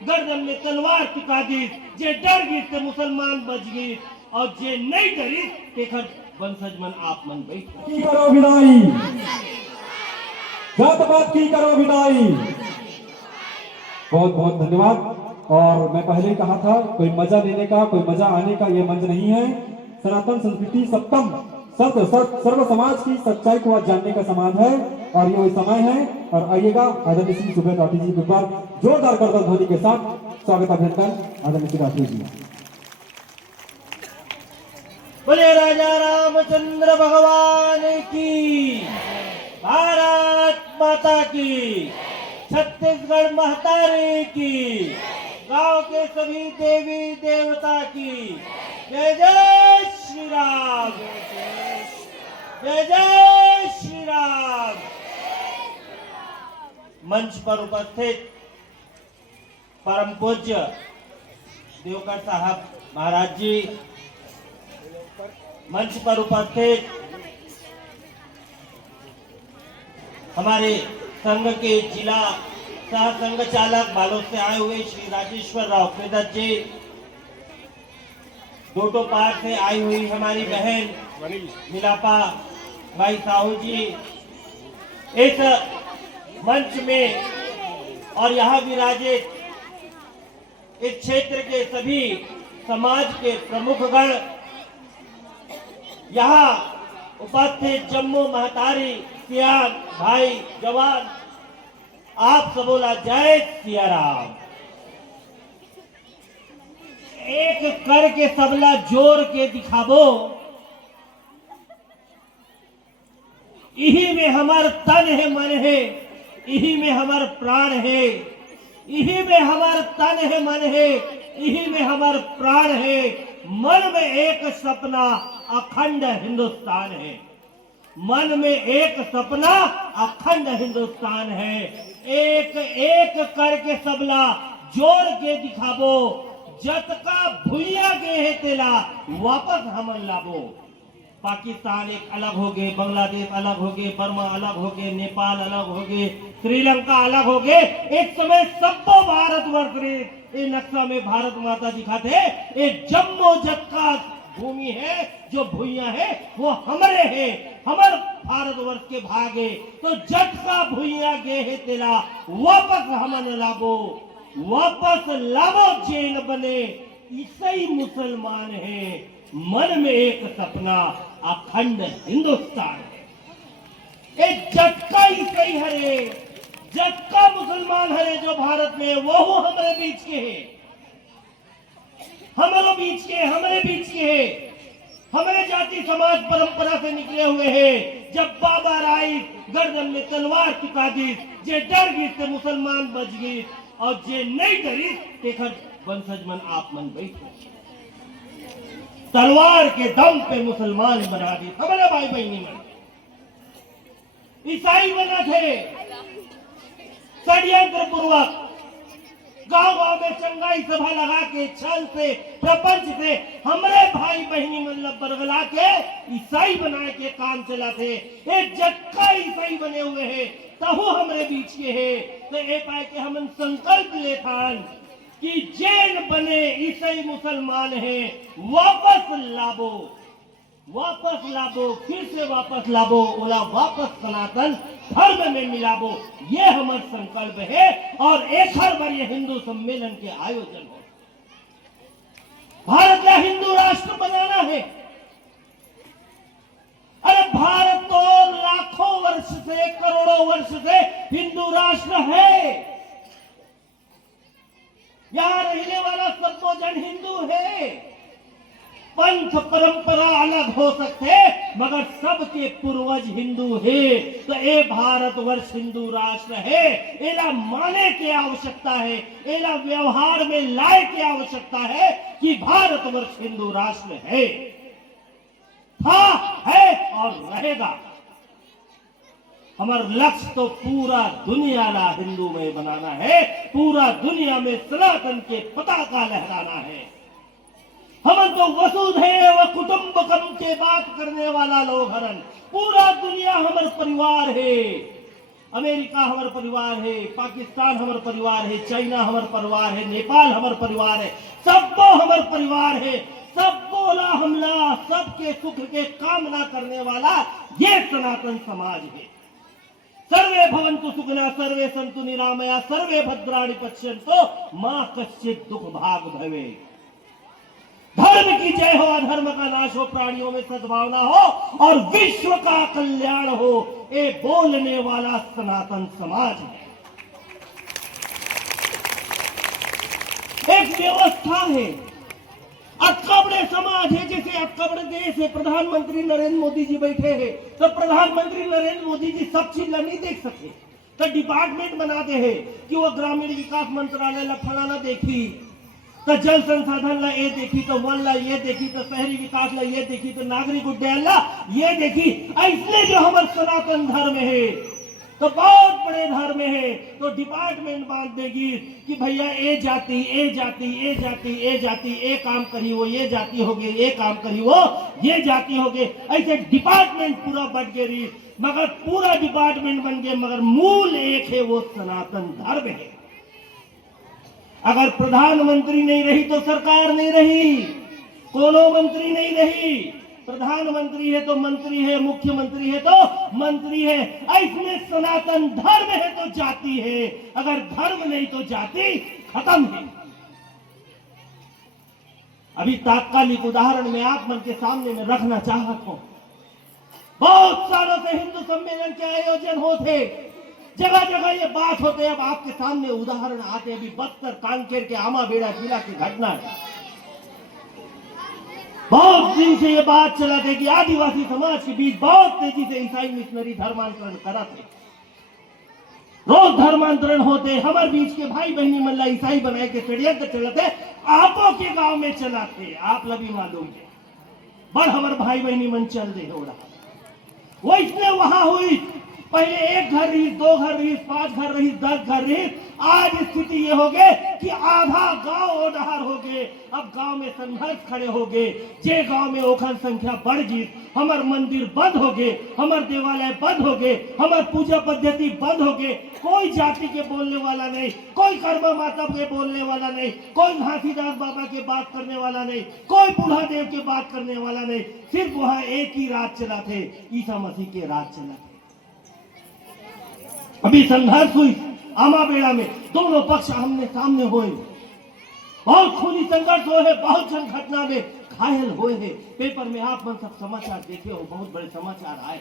गर्दन में तलवार टिका दी, जे डर गई ते मुसलमान बच गई और जे नहीं डरी तेखर वंशज मन आप मन बैठ की करो विदाई, जात पात की करो विदाई। बहुत बहुत धन्यवाद। और मैं पहले ही कहा था, कोई मजा लेने का, कोई मजा आने का ये मंच नहीं है। सनातन संस्कृति सप्तम सर्व समाज की सच्चाई को आज जानने का समाज है और ये वही समय है। और आइएगा आदरणीय श्री सुब्रत राठी जी को एक बार जोरदार करताल ध्वनि के साथ स्वागत अभिनंदन आदरणीय श्री राठी जी। बोले राजा रामचंद्र भगवान की, भारत माता की, छत्तीसगढ़ महतारी की, गांव के सभी देवी देवता की जय जय श्री राम, जय जय श्री राम। मंच पर उपस्थित परम पूज्य देवकर साहब महाराज जी, मंच पर उपस्थित हमारे संघ के जिला सह संघ चालक बालोद से आए हुए श्री राजेश्वर राव केदत जी, डोटोपार से आई हुई हमारी बहन मिलापा भाई साहू जी, इस मंच में और यहाँ विराजित इस क्षेत्र के सभी समाज के प्रमुखगण, यहाँ उपस्थित जम्मू महतारी सियान भाई जवान, आप सब बोला जय सिया राम। एक करके सबला जोर के दिखाबो, यही में हमार तन है मन है, यही में हमार प्राण है, यही में हमार तन है मन है, यही में हमार प्राण है। मन में एक सपना अखंड हिंदुस्तान है, मन में एक सपना अखंड हिंदुस्तान है। एक एक करके सबला जोड़ के दिखाबो, जतका भुइया गे है तेला वापस हमन लाबो। पाकिस्तान एक अलग हो गए, बांग्लादेश अलग हो गए, बर्मा अलग हो गए, नेपाल अलग हो गए, श्रीलंका अलग हो गए। एक समय सबको भारतवर्ष रे ये नक्शा में भारत माता दिखाते, ये जम्मू जत्का भूमि है, जो भूइया है वो हमारे है, हमारे भारतवर्ष के भागे। तो जत्का भूइया गे है तेला वापस हमन लाबो, वापस लाबो जैन बने ईसाई मुसलमान है। मन में एक सपना अखंड हिंदुस्तान है। एक जटका ईसाई हरे, जटका मुसलमान हरे जो भारत में, वो हमारे बीच के है, हमारे बीच के, हमारे बीच के है, हमारे जाति समाज परंपरा से निकले हुए हैं। जब बाबा राय गर्दन में तलवार टिका दी, जे डर गई ते मुसलमान बच गई और जे नहीं डरी तेखर वंशज मन आप मन बैठो। तलवार के दम पे मुसलमान बना दी हमारे भाई बहनी मन। ईसाई बना थे षड्यंत्र पूर्वक, गांव गांव में चंगाई सभा लगा के छल से प्रपंच से हमारे भाई बहनी मतलब बरगला के ईसाई बनाए के काम चला थे। एक जटका ईसाई बने हुए हैं, तहु हमारे बीच के है। तो ये पाए के हम संकल्प ले थान कि जैन बने ईसाई मुसलमान है, वापस लाबो, वापस लाबो, फिर से वापस लाबो, ओला वापस सनातन धर्म में मिलाबो। ये हमारा संकल्प है और एक हर बार ये हिंदू सम्मेलन के आयोजन हो। भारत का हिंदू राष्ट्र बनाना है। अरे भारत तो लाखों वर्ष से, करोड़ों वर्ष से हिंदू राष्ट्र है। यहाँ रहने वाला सब जन हिंदू है। पंथ परंपरा अलग हो सकते मगर सबके पूर्वज हिंदू है। तो ये भारतवर्ष हिंदू राष्ट्र है, एला माने की आवश्यकता है, एला व्यवहार में लाए की आवश्यकता है कि भारतवर्ष हिंदू राष्ट्र है, था, है और रहेगा। हमारा लक्ष्य तो पूरा दुनिया ला हिंदूमय बनाना है, पूरा दुनिया में सनातन के पताका लहराना है। हम तो वसुधैव कुटुंबकम के बात करने वाला लोग हरन, पूरा दुनिया हमारा परिवार है। अमेरिका हमार परिवार है, पाकिस्तान हमार परिवार है, चाइना हमार परिवार है, नेपाल हमार परिवार है, सबको हमार परिवार है। सबको ला हमला, सबके सुख के कामना करने वाला ये सनातन समाज है। सर्वे भवन्तु सुखिनः, सर्वे सन्तु निरामया, सर्वे भद्राणि पश्यन्तु मा कश्चित् दुख भाग भवे। धर्म की जय हो, अधर्म का नाश हो, प्राणियों में सद्भावना हो और विश्व का कल्याण हो, ये बोलने वाला सनातन समाज है। एक व्यवस्था है, अकबड़े समाज है, जैसे अकबड़े देश है। प्रधानमंत्री नरेंद्र मोदी जी बैठे हैं, तो प्रधानमंत्री नरेंद्र मोदी जी सब चीज नहीं देख सके, तो डिपार्टमेंट बनाते हैं कि वो ग्रामीण विकास मंत्रालय ला फलाना देखी, तो जल संसाधन ला ये देखी, तो वन ला ये देखी, तो शहरी विकास ला ये देखी, तो नागरिक उड्डयन ला ये देखी। ऐसे जो हमारे सनातन धर्म है, तो बहुत बड़े धर्म है, तो डिपार्टमेंट बांट देगी कि भैया ये जाति, ये जाति, ये जाति, ये जाति, ये काम करी वो, ये जाति हो गई, ये काम करी वो, ये जाति हो गए। ऐसे डिपार्टमेंट पूरा बट गई, मगर पूरा डिपार्टमेंट बन गए, मगर मूल एक है, वो सनातन धर्म है। अगर प्रधानमंत्री नहीं रही तो सरकार नहीं रही, कोनो मंत्री नहीं रही। प्रधानमंत्री है तो मंत्री है, मुख्यमंत्री है तो मंत्री है। ऐसमें सनातन धर्म है तो जाति है, अगर धर्म नहीं तो जाति खत्म है। अभी तात्कालिक उदाहरण में आप मन के सामने में रखना चाहता हूं। बहुत सालों से हिंदू सम्मेलन के आयोजन होते, जगह जगह ये बात होते, अब आपके सामने उदाहरण आते। अभी बस्तर कांकेर के आमाबेड़ा जिला की घटना है। बहुत दिन से ये बात चलाते कि आदिवासी समाज के बीच बहुत तेजी से ईसाई मिशनरी धर्मांतरण कराते, रोज धर्मांतरण होते। हमारे बीच के भाई बहनी मल्ला ईसाई बनाए के षड्यंत्र चलाते, आपो के गांव में चलाते। आप लभी मालूम है, बड़ हमारे भाई बहनी मन चल दे हो रहा। वो इसने वहां हुई, पहले 1 घर रही, 2 घर रही, 5 घर रही, 10 घर रही। आज स्थिति ये हो गए कि आधा गांव ओडहार हो गए। अब गांव में संघर्ष खड़े हो गए। जे गांव में ओखर संख्या बढ़ गई, हमार मंदिर बंद हो गए, हमार देवालय बंद हो गए, हमार पूजा पद्धति बंद हो गए। कोई जाति के बोलने वाला नहीं, कोई कर्मा माता के बोलने वाला नहीं, कोई घासीदास बाबा के बात करने वाला नहीं, कोई बूढ़ा देव के बात करने वाला नहीं। सिर्फ वहां एक ही राज चला थे, ईसा मसीह के राज चला थे। अभी संघर्ष हुई आमाबेड़ा में, दोनों पक्ष आमने सामने हुए, बहुत खूनी संघर्ष हुए, बहुत जन घटना में घायल हुए हैं। पेपर में आप मन सब समाचार देखे हो, बहुत बड़े समाचार आए।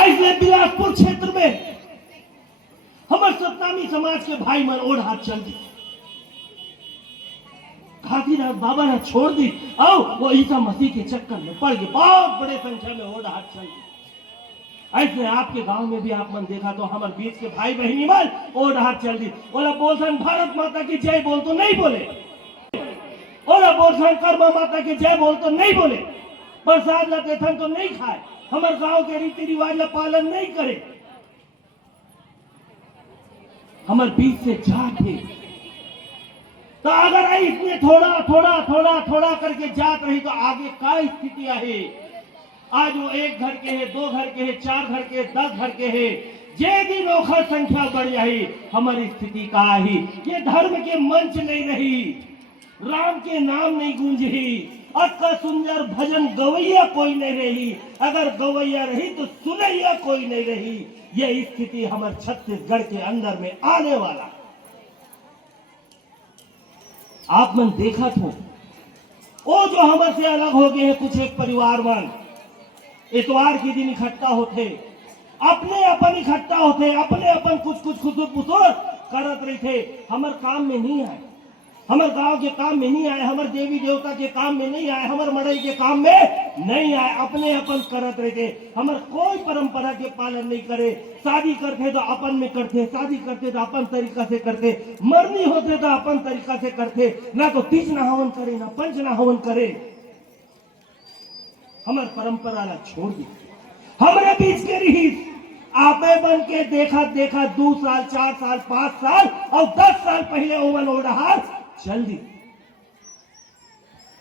ऐसे बिलासपुर क्षेत्र में हमारे सतनामी समाज के भाई मन ओढ़ हाथ चल दी, घासीदास बाबा ने छोड़ दी और वो ईसा मसीह के चक्कर में पड़ गए। बहुत बड़े संख्या में ओढ़ हाथ चल दी। ऐसे आपके गांव में भी आप मन देखा तो हमारे बीच के भाई बहनी मन ओढ़ हाथ चल दी। बोला बोलसन भारत माता की जय बोल तो नहीं बोले, बोला बोलसन कर्मा माता की जय बोल तो नहीं बोले, प्रसाद लाते थन तो नहीं खाए, हमारे गांव के रीति रिवाज का पालन नहीं करे। हमारे बीच से जात है, तो अगर इसमें थोड़ा थोड़ा थोड़ा थोड़ा करके जात रही तो आगे क्या स्थिति है। आज वो 1 घर के है, 2 घर के है, 4 घर के, 10 घर के है। जे दिन ओखर संख्या बढ़ जाही, हमारी स्थिति का ही। ये धर्म के मंच नहीं रही, राम के नाम नहीं गूंजी, अक्का सुंदर भजन गवैया कोई नहीं रही। अगर गवैया रही तो सुनैया कोई नहीं रही। ये स्थिति हमारे छत्तीसगढ़ के अंदर में आने वाला। आप मन देखा तो वो जो हमारे से अलग हो गए हैं, कुछ एक परिवार वन इतवार के दिन इकट्ठा होते, अपने अपन इकट्ठा होते, अपने अपन कुछ खुशूर करत रहे थे। हमारे काम में नहीं आए, हमारे गांव के काम में नहीं आए, हमारे देवी देवता के काम में नहीं आए, हमारे मड़ई के काम में नहीं आए, अपने अपन करत रहे थे। हमारे कोई परंपरा के पालन नहीं करे। शादी करते तो अपन में करते, शादी करते तो अपन तरीका से करते, मरनी होते तो अपन तरीका से करते, ना तो तीज ना हवन करे, ना पंच ना हवन करे। हमारे परंपरा ला छोड़ दी। हमारे बीच के रही आपे बन के देखा 2 साल, 4 साल, 5 साल और 10 साल पहले ओवन ओढ़हार चल दी।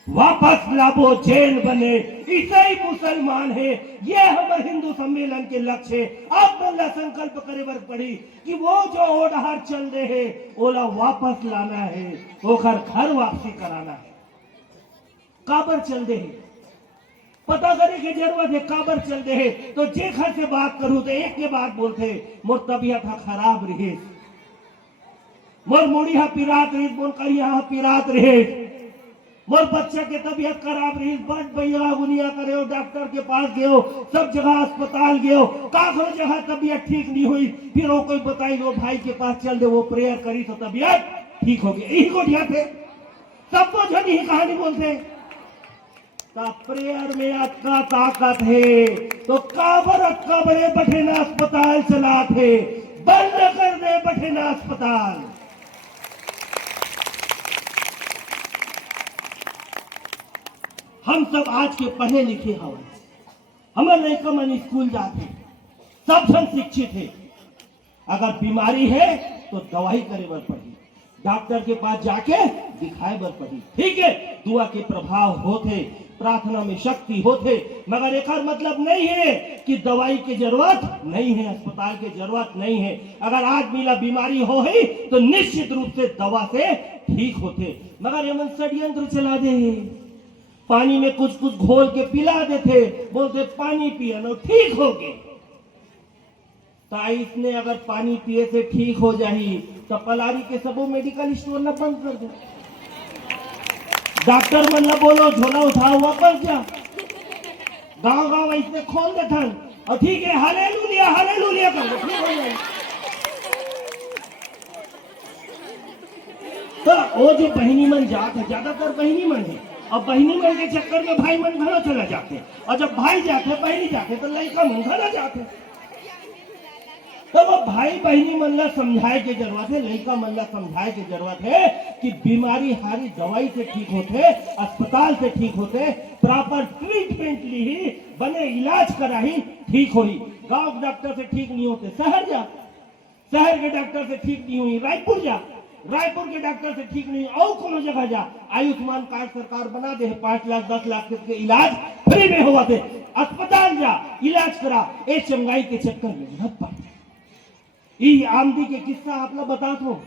वापस लाबो जैन बने ईसाई मुसलमान है। ये हमारे हिंदू सम्मेलन के लक्ष्य है। अब बल्ला संकल्प करे बर पड़ी कि वो जो ओडहार चल रहे हैं ओला वापस लाना है, ओखर घर वापसी कराना है। काबर चल रहे हैं पता करे की जरूरत है, काबर चल रहे हैं। तो जे घर से बात करूं तो एक के बात बोलते मोर तबियत हा खराब रहे, मोर मुड़ी हा पिरात रही, मोर करिया हा पिरात रहे, मोर बच्चा के तबियत खराब रही, बड़ भैया गुनिया करे हो, डॉक्टर के पास गयो, सब जगह अस्पताल गयो, काखो जगह तबियत ठीक नहीं हुई। फिर वो कोई बताई वो भाई के पास चल दे, वो प्रेयर करी तो तबियत ठीक हो गई। यही को ध्यान थे सबको जन ही कहानी बोलते। प्रेयर में अक्का ताकत है तो काबर अक्का बड़े बैठे ना अस्पताल चला थे, बंद कर दे बैठे ना अस्पताल। हम सब आज के पढ़े लिखे हवा, हमारे लड़का मन स्कूल जाते, सब जन शिक्षित है। अगर बीमारी है तो दवाई करे बर पड़ी, डॉक्टर के पास जाके दिखाए बर पड़ी। ठीक है, दुआ के प्रभाव होते, प्रार्थना में शक्ति होते, मगर एक मतलब नहीं है कि दवाई की जरूरत नहीं है, अस्पताल की जरूरत नहीं है। अगर आदमी ला बीमारी हो ही तो निश्चित रूप से दवा से ठीक होते। मगर ये षड्यंत्र चला दे, पानी में कुछ कुछ घोल के पिला देते, बोलते पानी पिया लो ठीक हो गए। तो इसने अगर पानी पिए से ठीक हो जाही तो पलारी के सबो मेडिकल स्टोर ना बंद कर दो, डॉक्टर मन ना बोलो झोला उठाओ वापस जा, गांव गांव इसने खोल देथन और ठीक है हालेलुया कर दो, ठीक हो जाए। तो वो जो बहनी मन जात है, ज्यादातर बहनी मन है, और बहनी मन के चक्कर में भाई मन घरों चला जाते, और जब भाई जाते बहनी जाते तो लड़का मन घरों जाते। तो वो भाई बहनी मन ला समझाए की जरूरत है, लड़का मन ला समझाए की जरूरत है कि बीमारी हारी दवाई से ठीक होते, अस्पताल से ठीक होते, प्रॉपर ट्रीटमेंट ली ही बने इलाज करा ही ठीक होई। गांव डॉक्टर से ठीक नहीं होते शहर जा, शहर के डॉक्टर से ठीक नहीं हुई रायपुर जा, रायपुर के डॉक्टर से ठीक नहीं और कोनो जगह जा। आयुष्मान कार्ड सरकार बना दे, 5 लाख 10 लाख के इलाज फ्री में हुआ थे, अस्पताल जा इलाज करा। ए चंगाई के चक्कर में मत पड़। ये आमदी के किस्सा आप लोग बता दो,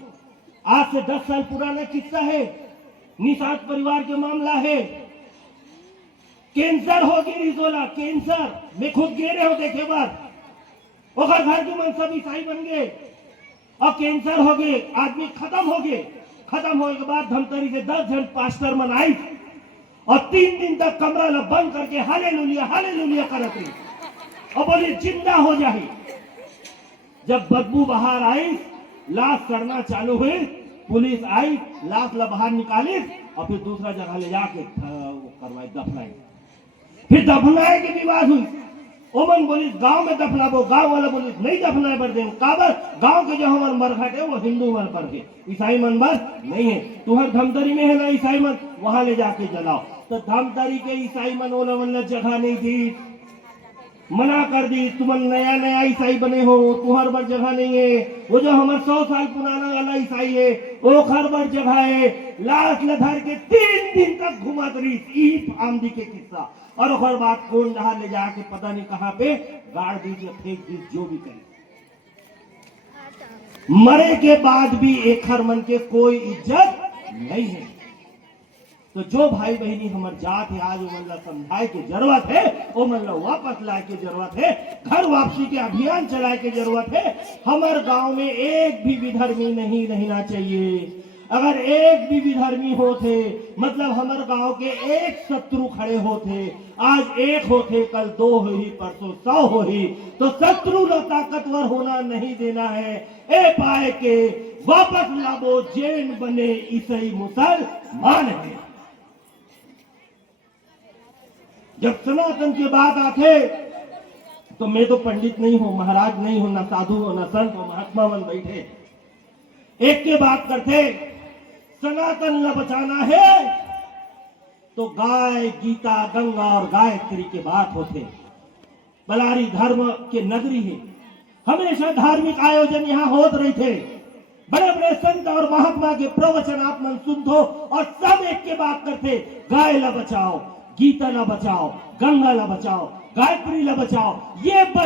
आज से 10 साल पुराना किस्सा है, निषाद परिवार के मामला है। कैंसर हो गई रिजोला, कैंसर में खुद गिरे हो देखे बार, और घर के मन सब ईसाई बन गए और कैंसर हो गए, आदमी खत्म हो गए। खत्म होने के बाद धमतरी से 10 जन पास्टर मन आई और 3 दिन तक कमरा ला बंद करके हालेलुया करत रही और बोली जिंदा हो जाही। जब बदबू बाहर आई, लाश सड़ना चालू हुई, पुलिस आई, लाश ला बाहर निकाली और फिर दूसरा जगह ले जाके करवाई, दफनाई। फिर दफनाए की विवाद हुई, ओमन बोली गांव में दफनाबो, गांव वाला बोली नहीं दफनाए बर दें, काबर गांव के जो हमारे मरघट है वो हिंदू मन पर के, ईसाई मन पर नहीं है। तुम्हारे धमतरी में है ना ईसाई मन, वहां ले जाके जलाओ। तो धमतरी के ईसाई मन ओला जगह नहीं दी, मना कर दी, तुम नया ईसाई बने हो, तुम्हार पर जगह नहीं है। वो जो हमारे 100 साल पुराना वाला ईसाई है वो घर पर जगह है। लाश लधर के 3 दिन तक घुमा रही, ईप आमदी के किस्सा। और हर बात कौन जहां ले जाके पता नहीं कहां पे गाड़ दीजिए, फेंक दीजिए, जो भी करे। मरे के बाद भी एक हर मन के कोई इज्जत नहीं है। तो जो भाई बहनी हमार जात है आज वो मन समझाए की जरूरत है, वो मन वापस लाए की जरूरत है, घर वापसी के अभियान चलाए की जरूरत है। हमारे गांव में एक भी विधर्मी नहीं रहना चाहिए। अगर एक भी विधर्मी होते मतलब हमारे गांव के एक शत्रु खड़े होते, आज एक होते कल 2 हो ही परसों 100 हो ही, तो शत्रु न ताकतवर होना नहीं देना है। ए पाए के वापस लाबो जैन बने ईसाई मुसलमान है। जब सनातन की बात आते तो मैं तो पंडित नहीं हूं, महाराज नहीं हूं, ना साधु हो, ना संत हो, महात्मा मन बैठे एक के बात करते, सनातन न बचाना है तो गाय गीता गंगा और गायत्री की बात होते। बलारी धर्म के नगरी है, हमेशा धार्मिक आयोजन यहाँ होत रहे थे। बड़े बड़े संत और महात्मा के प्रवचन आप मन सुनते और सब एक के बात करते, गाय ला बचाओ, गीता ला बचाओ, गंगा ला बचाओ, गायत्री ला बचाओ। ये